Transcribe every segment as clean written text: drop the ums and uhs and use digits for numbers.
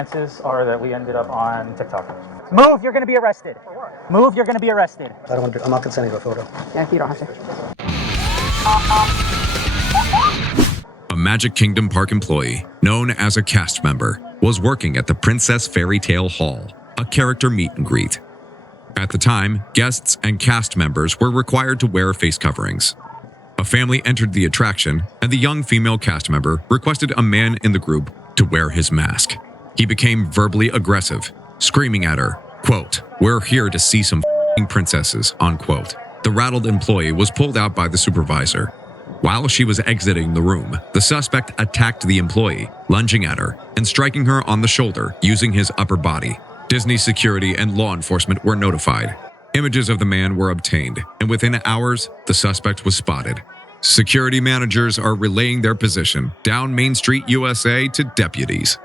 chances are that we ended up on TikTok. Move, you're going to be arrested. Move, you're going to be arrested. I'm not consenting to a photo. Yeah, you don't have to. A Magic Kingdom Park employee, known as a cast member, was working at the Princess Fairytale Hall, a character meet and greet. At the time, guests and cast members were required to wear face coverings. A family entered the attraction, and the young female cast member requested a man in the group to wear his mask. He became verbally aggressive, screaming at her, quote, "We're here to see some f***ing princesses," unquote. The rattled employee was pulled out by the supervisor. While she was exiting the room, the suspect attacked the employee, lunging at her and striking her on the shoulder using his upper body. Disney security and law enforcement were notified. Images of the man were obtained, and within hours, the suspect was spotted. Security managers are relaying their position down Main Street, USA to deputies.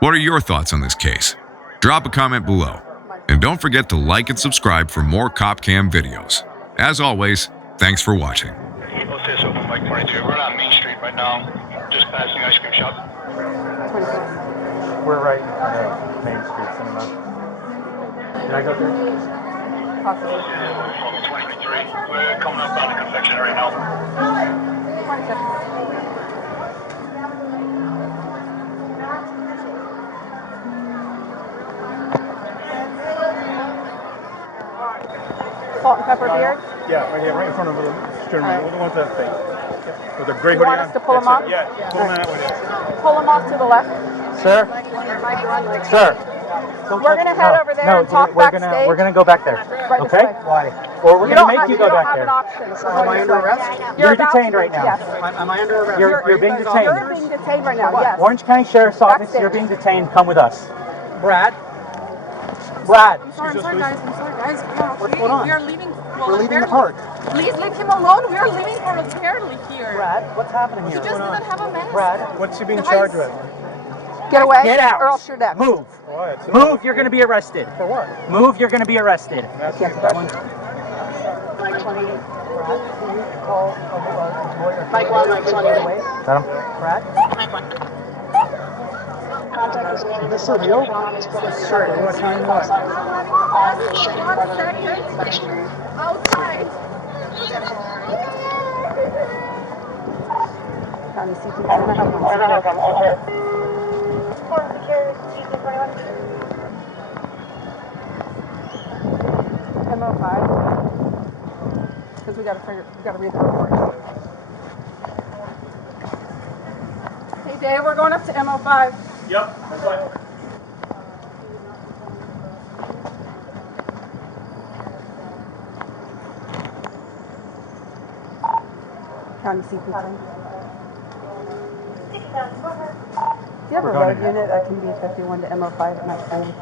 What are your thoughts on this case? Drop a comment below. And don't forget to like and subscribe for more CopCam videos. As always, thanks for watching. This open bike 22. We're on Main Street right now, just passing the ice cream shop. We're right on Main Street Cinema. Can I go there? Possibly. 23. We're coming up on the confection right now. Salt and pepper beer? Yeah, right here, right in front of the steering wheel. The ones that thing. Yep. With the gray You hoodie want on. us to pull them off? Yeah, pull them that way there. Pull them off to the left. Sir? Sir? We're going to head over there and talk backstage. We're gonna go back there. Right this Okay? way. Why? Or we're gonna make you go back You there. don't have an option. So Am I under arrest? You're about detained to right be, now. Yes. Am I under arrest? You're being detained. You're being detained right now, yes. Orange County Sheriff's Office, Backstage. you're being detained. Come with us. Brad? Brad. I'm sorry guys. What's going on? We are leaving. We're leaving the park. Please leave him alone. We are leaving voluntarily here. Brad, what's happening He here? just doesn't have a mask. Brad, What's he being Guys. charged with? Get away, get out. or else you're dead. Move. What? Move, you're gonna be arrested. For what? Move, you're gonna be arrested. That's Yes, that one. Mike 28. Brad, can you call a lawyer? Mike 1, Mike 28. Got him? Brad? This is a real? Sure. What time was? 1 second. Outside. County CP, we're gonna have one. MO5. Because we gotta read the report. Hey Dave, we're going up to MO5. Yep, that's fine. County CP. Do you have a We're going road in there. unit that can be 51 to MO5 at night time?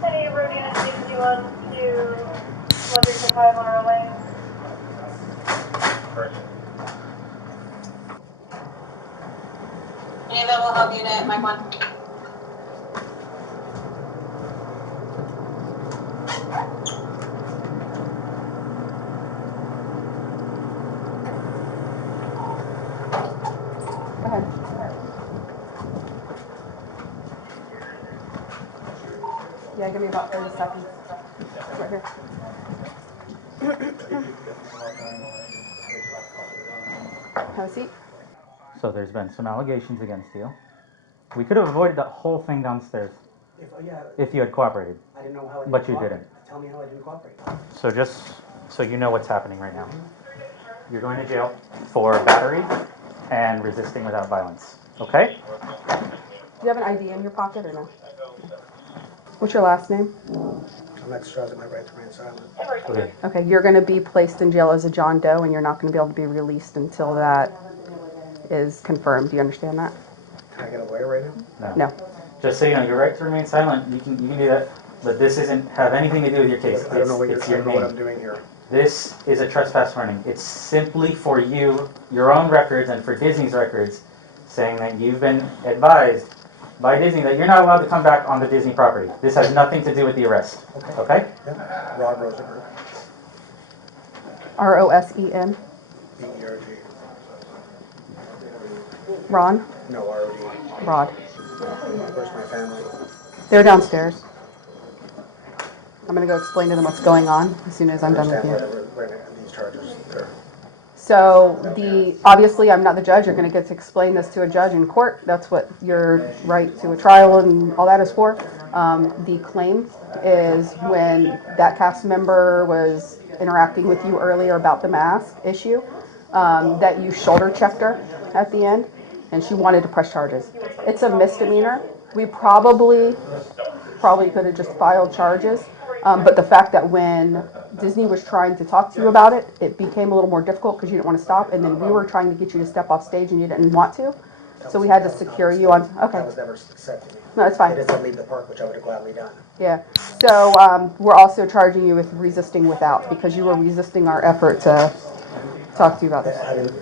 City Road Unit 61 to 135 on our lane. Any available help unit, Mike 1. Go ahead. Yeah, give me about 30 seconds. Right here. Have a seat. So there's been some allegations against you. We could have avoided that whole thing downstairs if you had cooperated. I didn't know how I didn't But you cooperate. didn't. Tell me how I didn't cooperate. So just so you know what's happening right now. You're going to jail for battery and resisting without violence. Okay? Do you have an ID in your pocket or no? What's your last name? I'm exercising my right to remain silent. Okay. Okay, you're going to be placed in jail as a John Doe, and you're not going to be able to be released until that is confirmed. Do you understand that? Can I get a lawyer right now? No. Just so you know, your right to remain silent, you can do that, but this isn't have anything to do with your case. I don't know what, It's I don't know what I'm name. doing here. This is a trespass warning. It's simply for you, your own records, and for Disney's records, saying that you've been advised by Disney that you're not allowed to come back on the Disney property. This has nothing to do with the arrest. Okay? Yeah. Rod Rosenberg, ROSEN. BERG. Ron. No, already. Rod. Where's my family? They're downstairs. I'm gonna go explain to them what's going on as soon as I'm done with Understand you. where these charges are. So obviously I'm not the judge, you're gonna get to explain this to a judge in court, that's what your right to a trial and all that is for. The claim is when that cast member was interacting with you earlier about the mask issue, that you shoulder checked her at the end, and she wanted to press charges. It's a misdemeanor. We probably could have just filed charges, but the fact that when Disney was trying to talk to you about it, it became a little more difficult because you didn't want to stop, and then we were trying to get you to step off stage and you didn't want to, so we had to secure you on, okay. That was never said to me. No, it's fine. It is to leave the park, which I would have gladly done. Yeah, so we're also charging you with resisting without, because you were resisting our effort to talk to you about this. I didn't.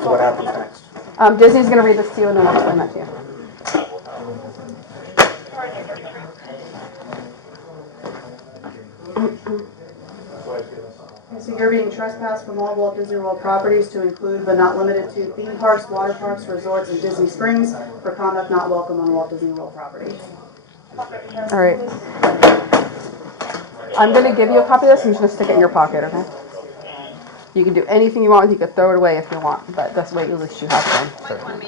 So what happens next? Disney's going to read this to you and then we'll explain that to you. So you're being trespassed from all Walt Disney World properties to include but not limited to theme parks, water parks, resorts, and Disney Springs for conduct not welcome on Walt Disney World property. All right. I'm going to give you a copy of this and you're just going to stick it in your pocket, okay? You can do anything you want. You can throw it away if you want, but that's the way at least you have one.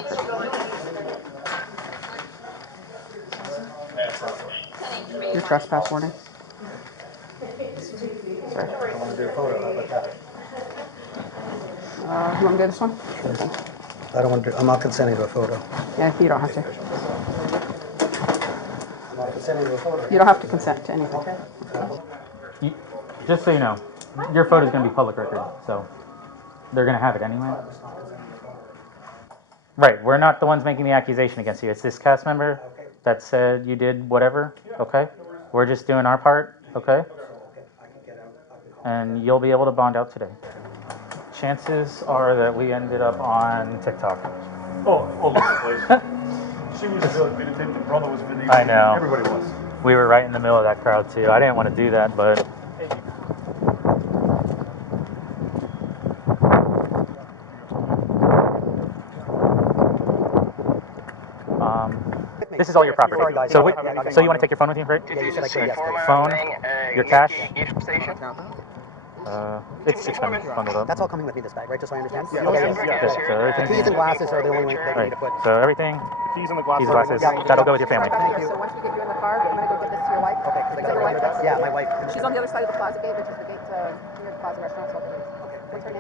Your trespass warning. Sorry. I want to do a photo. How about that? You want to do this one? I don't want to. I'm not consenting to a photo. Yeah, you don't have to. I'm not consenting to a photo. You don't have to consent to anything. Okay. Just so you know, your photo is going to be public record, so they're going to have it anyway. Right, we're not the ones making the accusation against you. It's this cast member that said you did whatever, okay? We're just doing our part, okay? And you'll be able to bond out today. Chances are that we ended up on TikTok. Oh, all over the place. She was videotaping, the brother was videotaping. I know. Everybody was. We were right in the middle of that crowd too. I didn't want to do that, but this is all your property. So, so you want to take your phone with you, right? Yeah, you said I could, yes. Phone, your cash. It's bundled up. That's all coming with me, this bag, right? Just so I understand? Yeah. Okay. Yes, so everything. Keys and glasses are the only way that you need to put. So everything, Keys in the keys, glasses. glasses, that'll go with your family. Thank you. So once we get you in the car, I'm going to go give this to your wife. Okay, because I got to remember that. Yeah, my wife. She's on the other side of the plaza gate, which is the gate to near the plaza restaurant. So what's her name?